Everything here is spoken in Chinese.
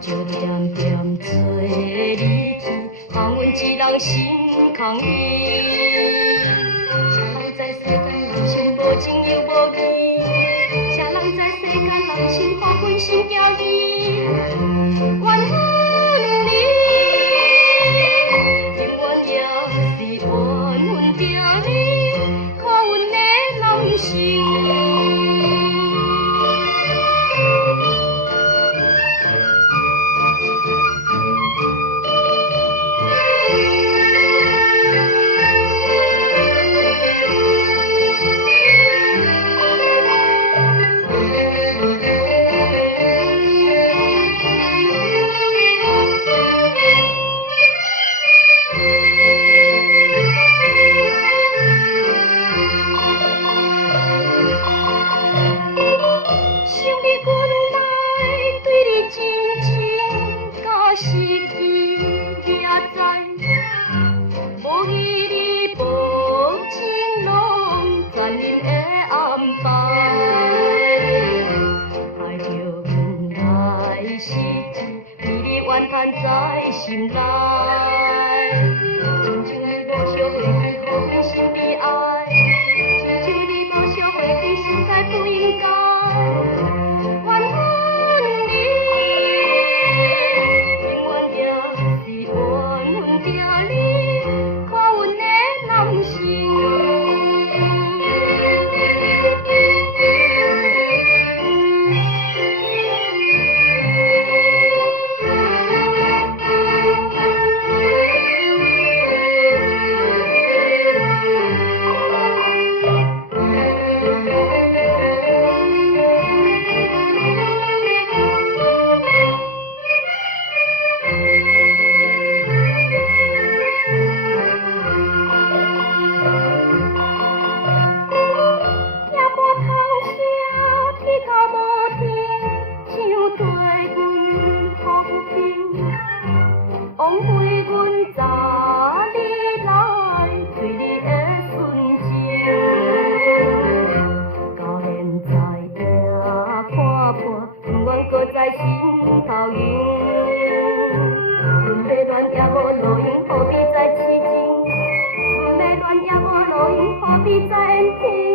就点点做日记，放阮一人心空意。谁人知世间人生无情又无义？谁人知世间人生看阮心惊疑？怨恨你，永远也是怨恨着你，可阮的人生。在心内，亲像你无烧火气，予阮心里爱，亲像你无烧火气，实在不应该。怨恨你，永远也是怨恨着你，可阮的人生。枉费阮早你来对你的纯情，到现在也看破，不愿搁在心头用。阮要恋也无路用，何必再痴情？阮要恋也无路用，何必再怨天？